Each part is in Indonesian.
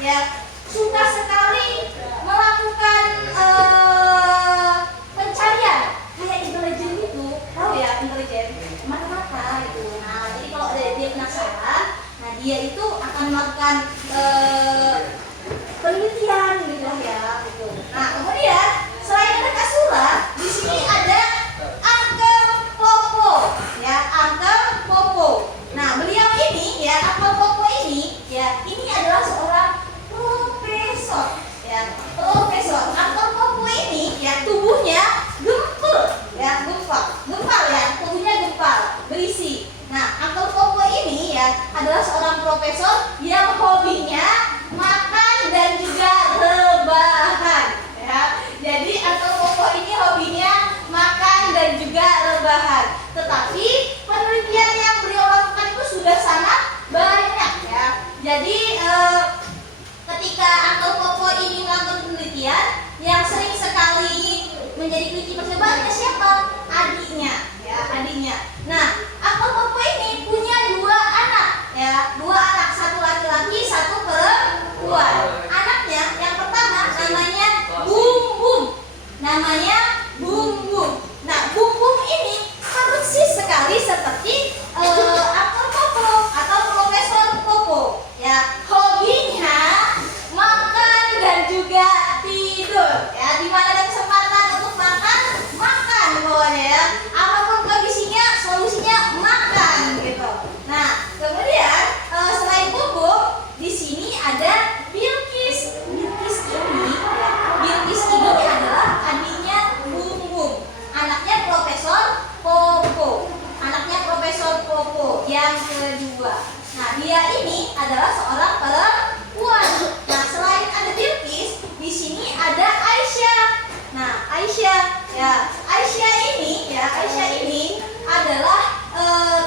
ya suka sekali melakukan pencarian kayak intelijen gitu, tahu ya intelijen mata-mata gitu. Nah jadi kalau dia penasaran, nah dia itu akan melakukan penelitian gitu ya gitu. Nah kemudian selain ada Kasula, di sini ada Uncle Popo ya, Uncle Popo. Nah beliau ini ya, Uncle Popo ini ya, ini adalah seorang profesor ya, profesor. Uncle Popo ini ya tubuhnya gempal ya, gempal ya, tubuhnya gempal, berisi. Nah Uncle Popo ini ya adalah seorang profesor yang hobinya makan dan juga rebahan ya. Jadi Uncle Popo ini hobinya makan dan juga rebahan. Tetapi penelitian yang beliau lakukan itu sudah sangat banyak ya. Jadi ketika Uncle Popo ini melakukan penelitian, yang sering sekali menjadi kelinci percobaannya siapa? Adiknya ya, adiknya. Nah Uncle Popo ini punya dua anak ya, dua anak, satu laki-laki, satu perempuan. Anaknya yang pertama namanya Bum Bum, namanya Bum Bum. Nah Bum Bum ini persis sekali seperti Uncle Popo atau Profesor Popo ya, hobinya makan dan juga tidur ya. Di mana ada kesempatan untuk makan, makan pokoknya ya. Apapun kondisinya, solusinya makan gitu. Nah kemudian selain Popo, di sini ada Bilqis. Bilqis ini ya, Bilqis ini adalah adiknya Bum Bum, anaknya Profesor Popo, anaknya Profesor Popo yang kedua. Nah dia ini adalah seorang perempuan. Nah selain ada Bilqis, di sini ada Aisyah. Nah Aisyah ya, Aisyah ini ya, Aisyah ini adalah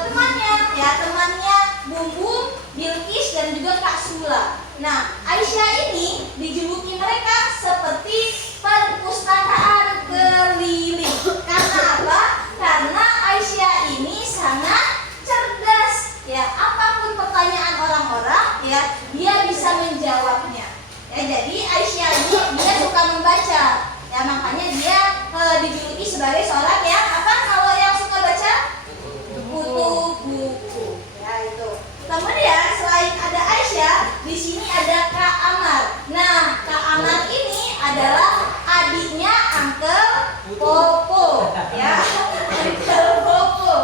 temannya ya, temannya Bum Bum, Bilqis dan juga Kak Sula. Nah Aisyah ini dijuluki mereka seperti perpustakaan keliling. Karena apa? Karena Aisyah ini sangat cerdas ya, apapun pertanyaan orang-orang ya, dia bisa menjawabnya ya. Jadi Aisyah ini dia suka membaca ya, makanya dia dijuluki sebagai seorang yang apa kalau yang suka baca? Buku-buku ya itu. Kemudian selain ada Aisyah, di sini ada Kak Amar. Nah Kak Amar ini adalah adiknya Uncle Popo ya, Uncle Popo.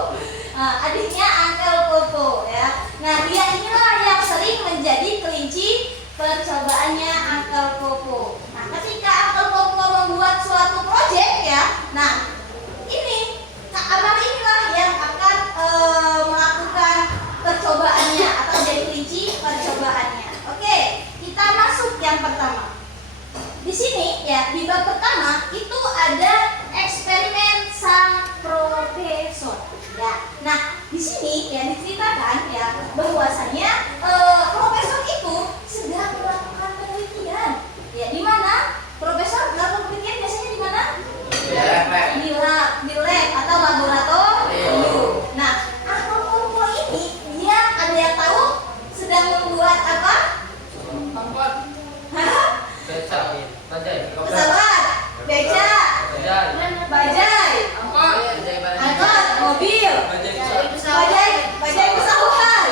Adiknya Uncle Popo ya. Nah dia inilah yang sering menjadi kelinci percobaannya Uncle Popo. Nah ketika Uncle Popo membuat suatu proyek ya, nah ini Kak Amar inilah yang akan melakukan percobaannya atau jadi kelinci percobaannya. Oke, kita masuk yang pertama. Di sini ya, di bab pertama itu ada eksperimen sang profesor ya. Nah di sini ya diceritakan ya bahwasanya profesor itu sedang melakukan penelitian ya. Di mana profesor melakukan penelitian biasanya di mana? Di lab atau laboratorium. Nah Uncle Popo ini dia ada yang tahu sedang membuat apa? Pesawat, beca, bajai, angkot, mobil, bajai pesawat.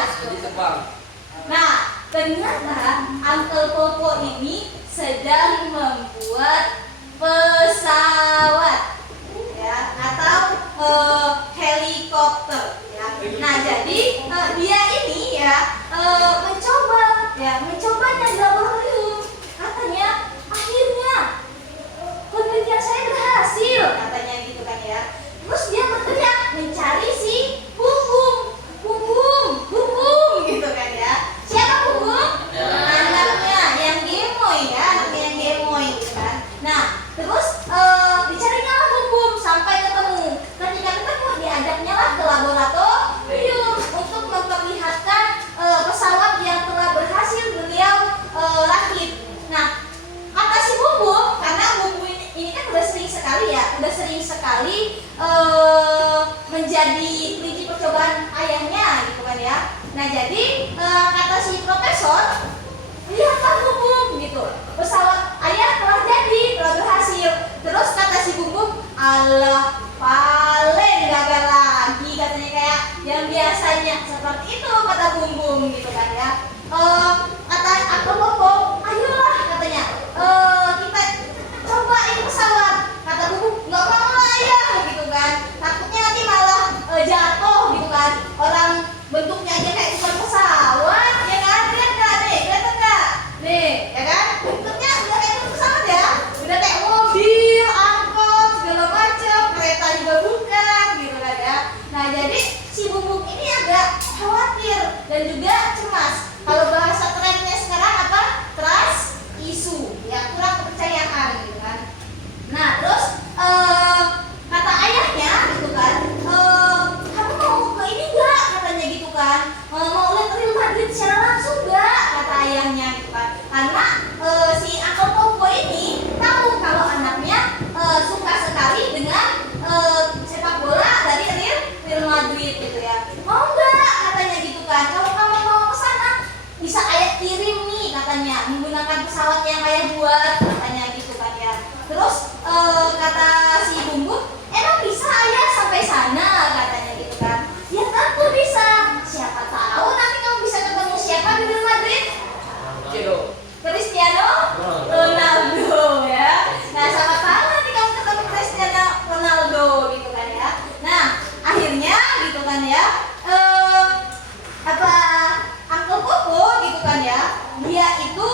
Nah, ternyata Uncle Popo ini sedang membuat pesawat ya, atau helikopter ya. Nah, jadi dia ini ya mencobanya di laboratorium. Katanya akhirnya penelitian saya berhasil, katanya gitu kan ya. Terus dia berteriak mencari si Bum Bum, Bum Bum, Bum Bum gitu kan ya. Siapa Bum Bum? Anaknya yang gemoy ya, anaknya yang gemoy gitu kan. Nah terus dicarinya lah Bum Bum sampai ketemu. Ketika ketemu diajaknya lah ke laboratorium untuk memperlihatkan pesawat yang telah berhasil beliau rakit. Nah kata si Bum Bum, karena Bum Bum ini kan udah sering sekali menjadi kelinci percobaan ayahnya gitu kan ya. Nah jadi kata si profesor, lihatlah Bum Bum, Allah paling gagal lagi katanya, kayak yang biasanya seperti itu kata Bum Bum gitu kan ya. Kata Uncle Popo, ayolah katanya, kita cobain pesawat. Kata Bum Bum, nggak mau lah ya gitu kan, takutnya nanti malah jatuh gitu kan, orang bentuknya aja kayak bukan pesawat ya kan. Lihat nggak nih, kelihatan nggak nih ya kan, bentuknya udah kayak pesawat ya, udah kayak mobil, angkot, segala macam, kereta juga bukan gitu kan ya. Nah jadi si Bum Bum ini agak khawatir dan juga cemas. Kalau bahasa trennya sekarang apa? Trust issue ya, kurang kepercayaan gitu kan. Nah terus kata ayahnya gitu kan, kamu mau ke ini enggak katanya gitu kan, mau lihat Real Madrid secara langsung enggak kata ayahnya gitu kan. Karena si Uncle Popo ini tahu kalau anaknya suka sekali dengan sepak bola dari Real Madrid gitu ya. Mau enggak katanya gitu kan, kalau kamu mau ke sana bisa ayah kirim nih katanya, menggunakan pesawat yang ayah buat katanya gitu kan ya. Terus kata si Bum Bum, emang bisa ayah sampai sana katanya gitu kan. Ya tentu bisa, siapa tahu nanti kamu bisa ketemu siapa di Real Madrid? Cristiano Ronaldo ya. Nah siapa tahu nanti kamu ketemu Cristiano Ronaldo gitu kan ya. Nah akhirnya gitu kan ya, Uncle Popo gitu kan ya, dia itu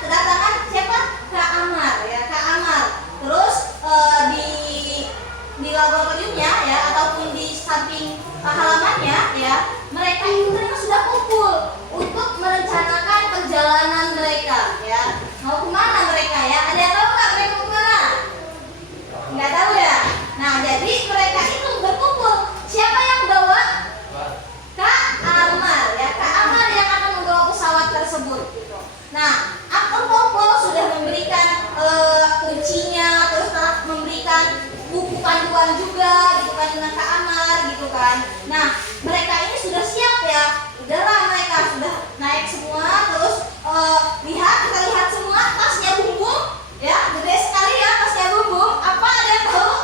kedatangan siapa? Kak Amar ya, Kak Amar. Terus di laboratoriumnya ya, ataupun di samping halamannya ya, mereka itu ternyata sudah kumpul untuk merencanakan perjalanan mereka ya. Mau kemana mereka ya? Ada yang tahu nggak mereka mau kemana? Nggak tahu ya. Nah jadi mereka itu berkumpul. Siapa yang bawa? Kak Amar ya, Kak Amar yang akan membawa pesawat tersebut gitu. Nah Uncle Popo sudah memberikan kuncinya, terus memberikan buku panduan juga gitu kan dengan Kak Amar gitu kan. Nah mereka ini sudah siap ya, udahlah mereka sudah naik semua. Terus kita lihat semua tasnya Bum Bum ya, gede sekali ya tasnya Bum Bum. Apa ada yang tahu?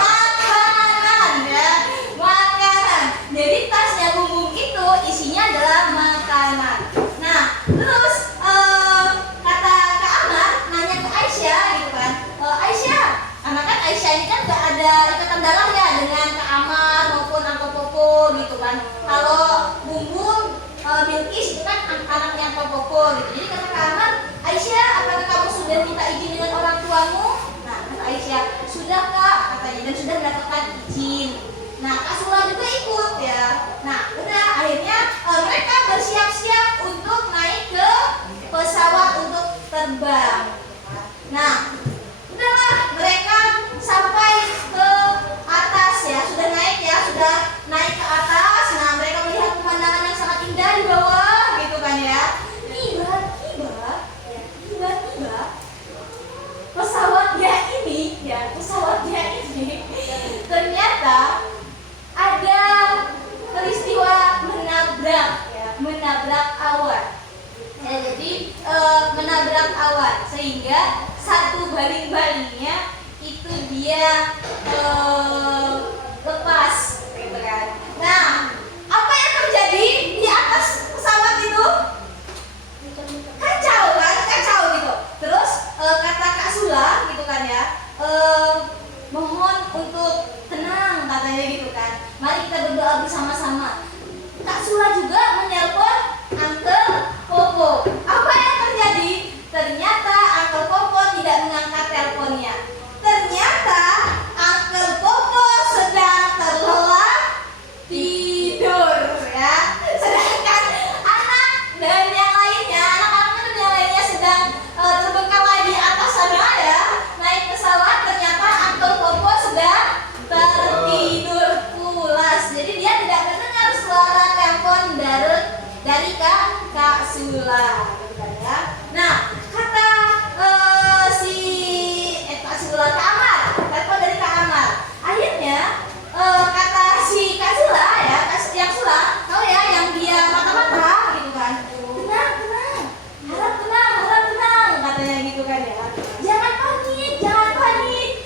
Makanan ya, makanan. Jadi tasnya Bum Bum itu isinya adalah makanan. Nah terus kata Kak Amar nanya ke Aisyah gitu kan, Aisyah, karena kan Aisyah ini kan gak ada ikatan darah ya dengan Kak Amar maupun Uncle Popo gitu kan. Kalau Bum Bum, Bilqis itu kan anaknya Uncle Popo gitu. Jadi kata Kak Amar, Aisyah, apakah kamu sudah minta izin dengan orang tuamu? Nah kata Aisyah, sudah Kak katanya, dan sudah mendapatkan izin. Nah Kak Sula juga ikut ya. Nah udah akhirnya mereka bersiap-siap untuk naik ke pesawat untuk terbang. Nah udahlah mereka sampai ke atas ya, sudah naik ke atas. Nah mereka melihat pemandangan yang sangat indah di bawah gitu kan ya. Tiba-tiba pesawatnya ini ternyata ada peristiwa menabrak awan ya. Jadi menabrak awan sehingga satu baling-balingnya itu dia lepas gitu kan. Nah apa yang terjadi di atas pesawat itu? Kacau gitu. Terus kata Kak Sula gitu kan ya, mohon untuk tenang katanya gitu kan. Mari kita berdoa bersama-sama. Kak Sula juga menelpon Uncle Popo. Apa yang terjadi? Ternyata Uncle Popo tidak mengangkat teleponnya. Ternyata Uncle Popo sedang terlelap tidur ya. Sedangkan anak-anaknya dan yang lainnya sedang terbengkalai di atas sana ya, naik pesawat. Ternyata Uncle Popo sedang tertidur pulas. Jadi dia tidak mendengar suara telepon dari Kak Sula gitu ya. Nah kata Kak Sula, Kak Amar, telepon dari Kak Amar. Akhirnya kata si Kak Sula ya, yang Sula tahu ya, yang dia mata-mata gitu kan, harap tenang katanya gitu kan ya. Jangan panik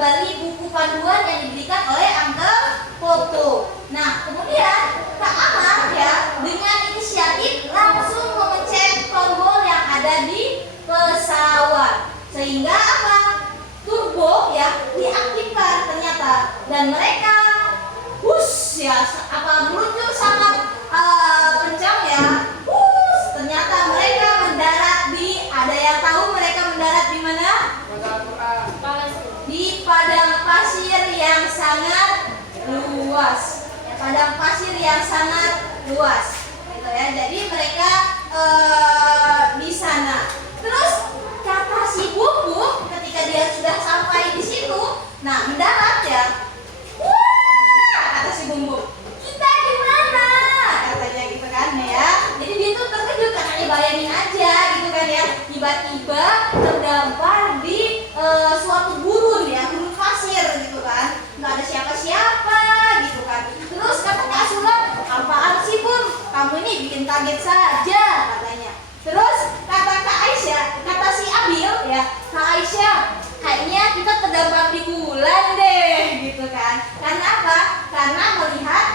kembali buku panduan yang diberikan oleh Uncle Popo. Nah, kemudian Kak Amar ya dengan inisiatif langsung memencet tombol yang ada di pesawat. Sehingga apa? Turbo ya diaktifkan ternyata, dan mereka ya meluncur sangat kencang ya. Ternyata mereka mendarat ada yang tahu mereka mendarat di mana? Di padang pasir yang sangat luas. Padang pasir yang sangat luas gitu ya. Jadi mereka di sana. Terus kata si Bubu ketika dia sudah sampai di situ, nah mendarat ya. Wah, kata si Bubu, kita di mana? Katanya gitu kan ya. Jadi dia tuh terkejut, katanya bayangin aja gitu kan ya. Tiba-tiba terdampar di suatu gurun ya, gurun pasir gitu kan. Nggak ada siapa-siapa gitu kan. Terus kata Kak Sulam, apaan sih Bum? Kamu ini bikin kaget saja katanya. Terus kata Kak Aisyah, kata si Abil ya, Kak Aisyah, kayaknya kita terdampar di bulan deh gitu kan. Karena apa? Karena melihat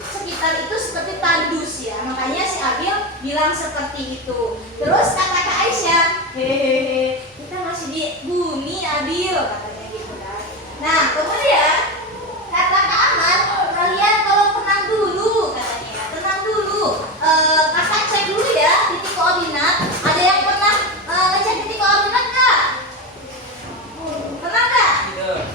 sekitar itu seperti tandus ya. Makanya si Abil bilang seperti itu. Terus kata Kak Aisyah, hehehe, kita masih di bumi Abil katanya gitu kan. Nah kemudian kata Kak Aman, kalian kalau tenang dulu katanya, tenang dulu. Kakak cek dulu ya titik koordinat. Ada yang pernah ngecek titik koordinat nggak? Pernah nggak?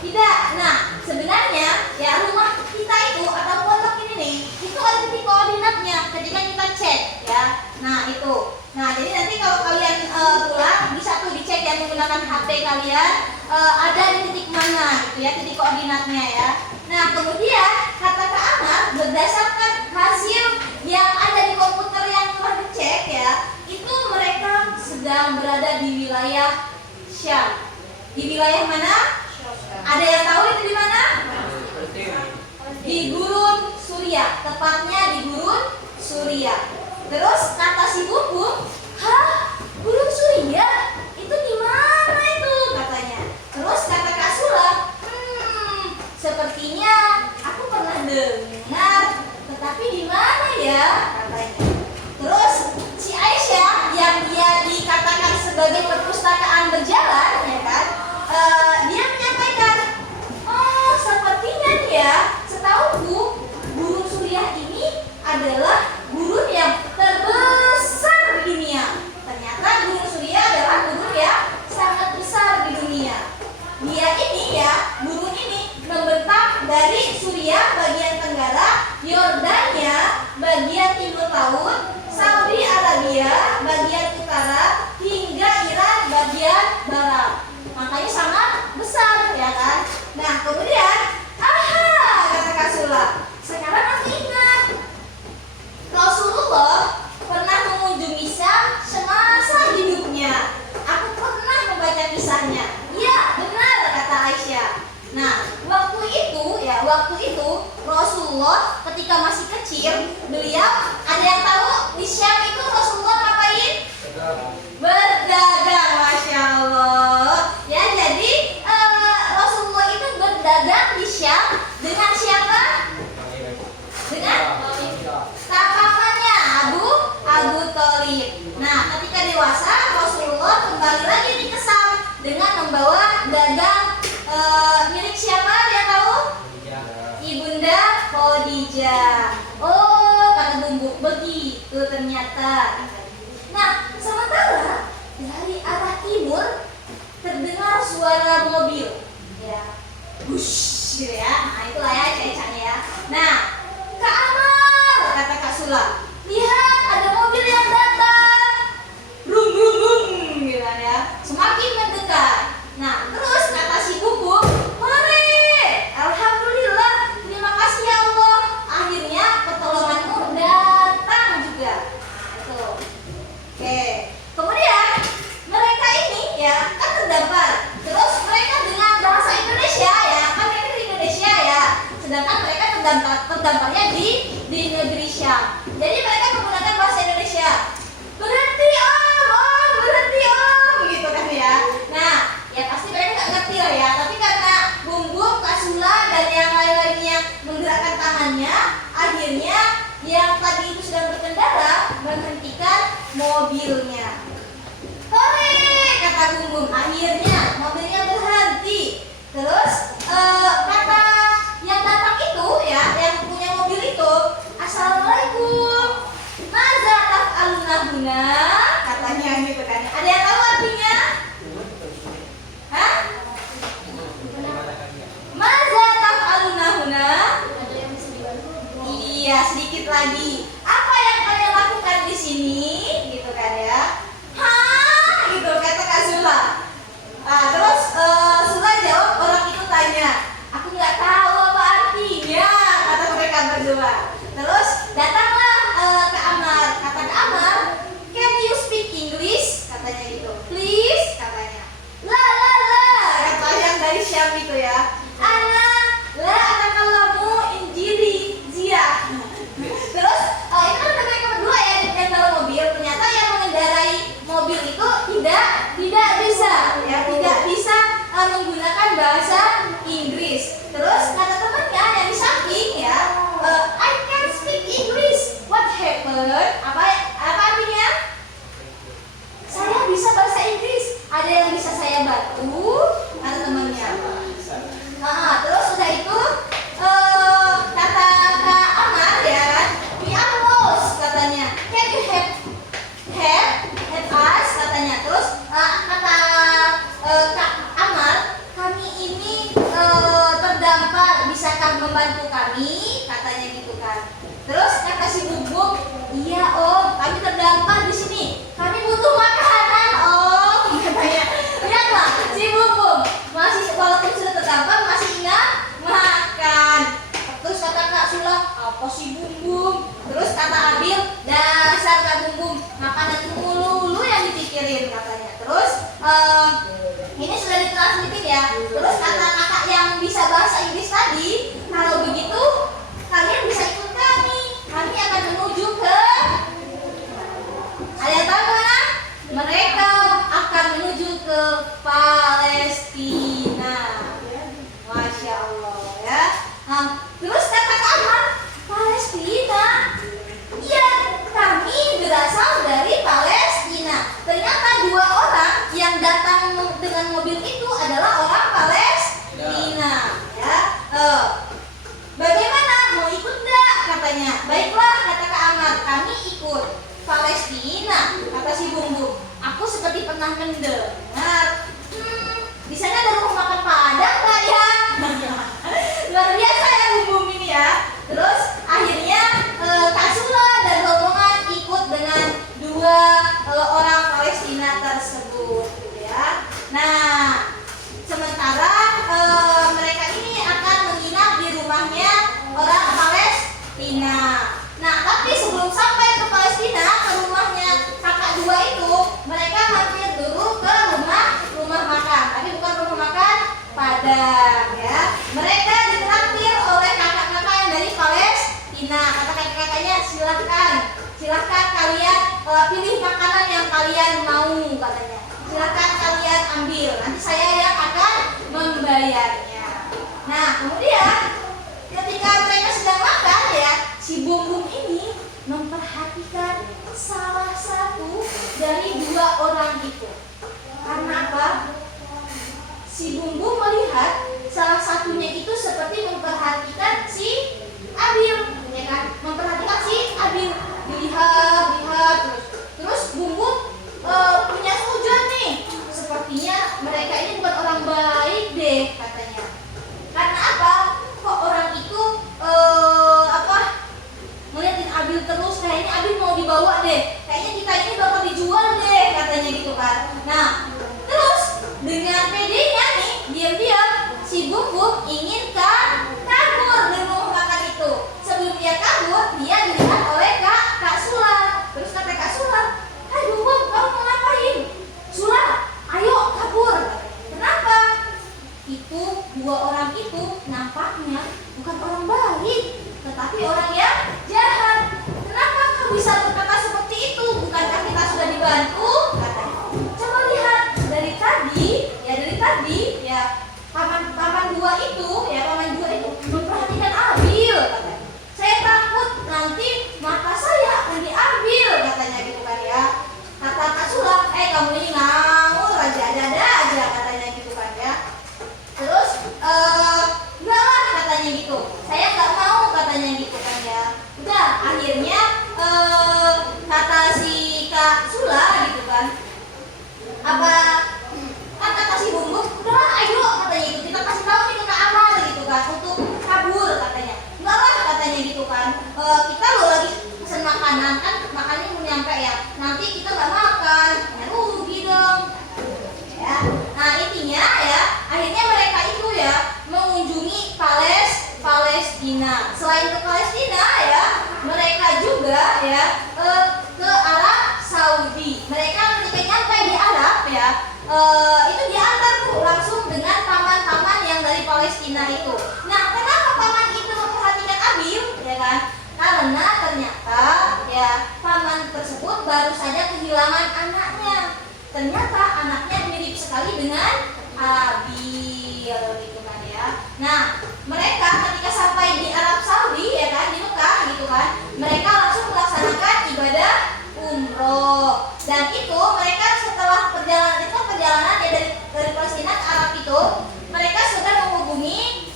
Tidak. Nah sebenarnya ya rumah kita itu atau pondok ini nih, itu ada titik koordinatnya ketika kita cek ya. Nah itu. Nah jadi nanti kalau kalian pulang bisa tuh dicek yang menggunakan HP kalian ada di titik mana gitu ya, titik koordinatnya ya. Nah kemudian kata Kak Amar, berdasarkan hasil yang ada di komputer yang telah dicek ya, itu mereka sedang berada di wilayah Syam. Di wilayah mana? Ada yang tahu itu di mana? Di Gurun Suria, tepatnya di Gurun Suria. Terus kata si Bubu, hah? Gurun Suria? Itu di mana itu? Katanya. Terus kata Kak Sulam, sepertinya aku pernah dengar, tetapi di mana ya? Katanya. Terus si Aisyah yang dia dikatakan sebagai perpustakaan berjalan, ya kan? Dia menyampaikan, oh sepertinya ya, setauku Gurun Suriah ini adalah gurun yang terbesar di dunia. Ternyata Gurun Suriah adalah gurun yang sangat besar di dunia. Dia ini ya, gurun ini membentang dari Suriah bagian tenggara, Yordania bagian timur laut, Saudi Arabia bagian utara, hingga Iran bagian barat. Makanya sangat besar ya kan. Nah kemudian, kata Kak Sula, sekarang aku ingat Rasulullah pernah mengunjungi Syam semasa hidupnya. Aku pernah membaca kisahnya. Iya benar kata Aisyah. Nah waktu itu Rasulullah ketika masih kecil, beliau ada yang tahu di Syam itu Rasulullah ngapain? Berdagang, masya Allah. Ya jadi Rasulullah itu berdagang di Syam dengan siapa? Dengan pamannya Abu Thalib. Nah ketika dewasa Rasulullah kembali lagi ke Syam dengan membawa dagang milik siapa dia tahu? Ibunda Khadijah. Oh kata Bumbu begitu ternyata. Nah sementara dari arah timur terdengar suara mobil ya, hush gitu ya. Nah itulah ya cacanya ya. Nah Kak Amar kata Kak Sula, lihat ada mobil yang datang, rum rum rum gitu ya, semakin mendekat. Nah terus kata si Bubu, mari, alhamdulillah, terima kasih ya Allah, akhirnya pertolonganmu datang juga. Itu. Oke. Kemudian mereka ini ya kan terdampar. Terus mereka dengan bahasa Indonesia ya, kan mereka di Indonesia ya. Sedangkan mereka terdamparnya di negeri Syam. Jadi mereka menggunakan bahasa Indonesia. Berhenti om, berhenti om, gitu kan ya. Nah, ya pasti mereka temannya akhirnya yang tadi itu sedang berkendara menghentikan mobilnya. Hore, kata Bumbum. Akhirnya mobilnya berhenti. Terus kata yang datang itu ya, yang punya mobil itu, Assalamualaikum. Maza taf'aluna huna? Katanya gitu kan. Ada yang tahu artinya? Hah? Maza taf'aluna huna? Iya, sedikit lagi. Apa yang kalian lakukan di sini? Gitu kan ya. Hah? Gitu kata Kak Zula. Nah, terus Zula jawab, orang itu tanya, aku nggak tahu apa artinya, kata mereka berdua. Terus datanglah ke Amar, kata ke Amar, can you speak English? Katanya gitu. Please, katanya. La, kata yang dari Syam itu ya. Ana la atakallamu injili zia. Terus itu kan mereka berdua ya yang dalam mobil. Ternyata yang mengendarai mobil itu tidak bisa ya, tidak bisa menggunakan bahasa Inggris. Terus kata temannya yang di samping ya, I can speak English. What happened? Apa artinya? Saya bisa bahasa Inggris. Ada yang bisa saya bantu? Kata temannya. Terus udah itu kata Kak Amar ya kan, we are lost katanya. Can you help us katanya. Terus kata Kak Amar, kami ini terdampar, bisakah membantu kami? Katanya gitu kan. Terus kata si Bumbum, iya om, kami terdampar di sini. Kami butuh makanan om, katanya. Lihatlah si Bumbum masih walaupun sudah terdampar masih ingat makan. Terus kata Kak Sula, apa si Bumbum? Terus kata Abil, dasar Kak Bumbum, makanan mulu yang dipikirin katanya. Terus ini sudah ditranslated ya. Terus kata kakak yang bisa bahasa Inggris tadi, kalau begitu kalian bisa ikut kami. Kami akan menuju ke, ada yang tahu mana? Mereka akan menuju ke Palestina. Masya Allah ya. Terus kata Kak Amar, Palestina? Iya, kami berasal dari Palestina. Ternyata dua orang yang datang dengan mobil itu adalah orang Palestina ya. Bagaimana, mau ikut enggak? Katanya. Baiklah, kata Kak Amar, kami ikut. Palestina, kata si Bumbum. Aku seperti pernah mendengar. Di sana ada rumah makan Padang nggak ya? Luar biasa ya Bumbum ini ya. Terus akhirnya Kak Sula dan rombongan ikut dengan dua orang Palestina tersebut, gitu ya. Nah, sementara mereka ini akan menginap di rumahnya orang Palestina. Nah, tapi sebelum sampai ke Palestina, ke rumahnya kakak dua itu, mereka mampir dulu ke rumah makan. Tapi bukan rumah makan Padang ya. Mereka ditraktir oleh kakak-kakak yang dari Palestina. Kata kakak-kakaknya, silahkan kalian pilih makanan yang kalian mau, katanya. Silahkan kalian ambil. Nanti saya yang akan membayarnya. Nah, kemudian ketika mereka sedang makan ya, si Bumbum ini memperhatikan salah satu dari dua orang itu. Karena apa? Si Bumbum melihat salah satunya itu seperti memperhatikan si Abil, ya kan? Memperhatikan si Abil, dilihat terus Bumbum punya sujud nih. Sepertinya mereka ini bukan orang baik deh, katanya. Karena apa? Kok orang itu ngeliatin Abil terus, kayaknya Abil mau dibawa deh. Kayaknya kita ini bakal dijual deh, katanya gitu kan. Nah, terus dengan pedenya nih, diam-diam si Bumbum ingin kabur dari rumah makan itu. Sebelum dia kabur, dia dilihat oleh Kak Sula. Terus kata Kak Sula, "Hai Bumbum, kamu mau ngapain?" "Sula, ayo kabur." Kenapa? Itu dua orang itu nampaknya bukan orang baik, tetapi orang yang jahat. Kenapa kau bisa berkata seperti itu? Bukankah kita sudah dibantu? Katanya. Coba lihat dari tadi ya paman dua itu memperhatikan Abil, katanya. nanti mata saya akan diambil katanya gitu kan ya. Kata Kak Sula, kamu ini ngawur aja, ada aja katanya gitu kan ya. Terus enggak lah katanya gitu, saya nggak mau katanya gitu kan ya. Udah akhirnya kata si Kak Sula gitu kan, apa kan kata si Bumbung, udah ayo katanya gitu, kita kasih tahu nih ke Kak Amal gitu kan untuk kabur katanya. Enggak lah katanya gitu kan, kita lo lagi pesen makanan kan, makannya mau nyampe ya, nanti kita nggak makan, ya rugi dong ya. Nah intinya ya, akhirnya mereka itu ya mengunjungi Palestina. Selain ke Palestina ya, mereka juga ya ke Arab Saudi. Mereka ketika nyampe di Arab ya, itu diantar tuh langsung dengan paman-paman yang dari Palestina itu. Nah kenapa paman itu memperhatikan Abil ya kan? Karena ternyata ya paman tersebut baru saja kehilangan anaknya. Ternyata anaknya mirip sekali dengan Abil gitu kan ya. Nah mereka ketika sampai di Arab Saudi ya kan, di Mekah gitu kan, mereka langsung melaksanakan ibadah umroh. Dan itu mereka setelah perjalanan ya dari Palestina ke Arab itu, mereka sudah menghubungi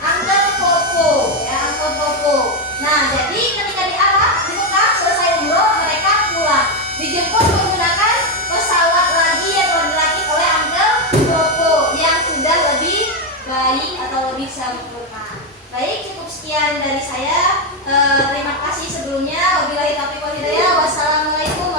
Uncle Popo ya, Uncle Popo. Nah jadi ketika di Arab di Mekah selesai umroh, mereka pulang dijemput menggunakan pesawat lagi yang telah dirakit oleh Uncle Popo yang sudah lebih baik atau lebih sempurna. Baik, cukup sekian dari saya. Terima kasih sebelumnya. Wabillahi taufiq wal hidayah. Wassalamualaikum